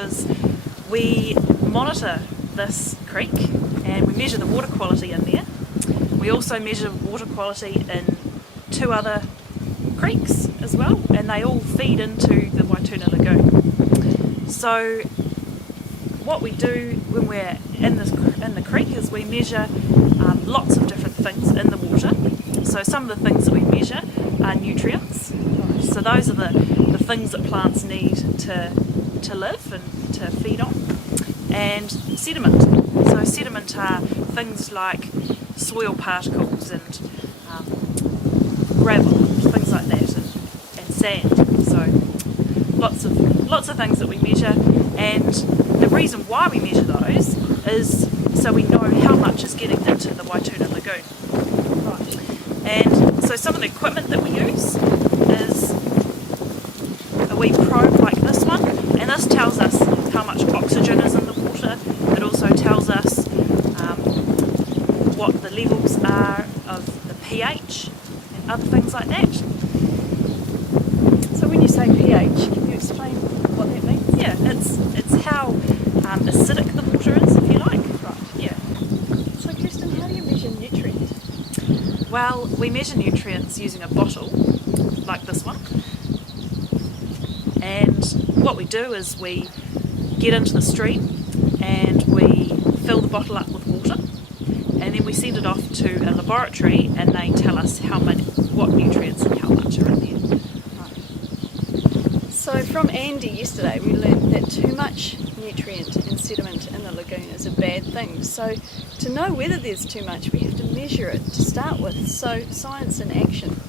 because we monitor this creek and we measure the water quality in there. We also measure water quality in 2 other creeks as well, and they all feed into the Waituna Lagoon. So what we do when we're in the creek is we measure lots of different things in the water. So some of the things that we measure are nutrients. So those are the things that plants need to live and to feed on. And sediment. So sediment are things like soil particles and gravel, things like that, and sand. So lots of things that we measure, and the reason why we measure those is so we know how much is getting into the Waituna Lagoon. Right. And so some of the equipment that we use is a wee probe like this one, and this tells us how much oxygen is in the water. It also tells us what the levels are of the pH and other things like that. So when you say pH, can you explain what that means? Yeah, it's how acidic the water is, if you like. Right. Yeah. So Kirsten, how do you measure nutrients? Well, we measure nutrients using a bottle like this one, and what we do is we get into the stream and we fill the bottle up with water, and then we send it off to a laboratory and they tell us what nutrients and how much are in there. Right. So from Andy yesterday we learned that too much nutrient and sediment in the lagoon is a bad thing. So to know whether there's too much we have to measure it to start with. So science in action.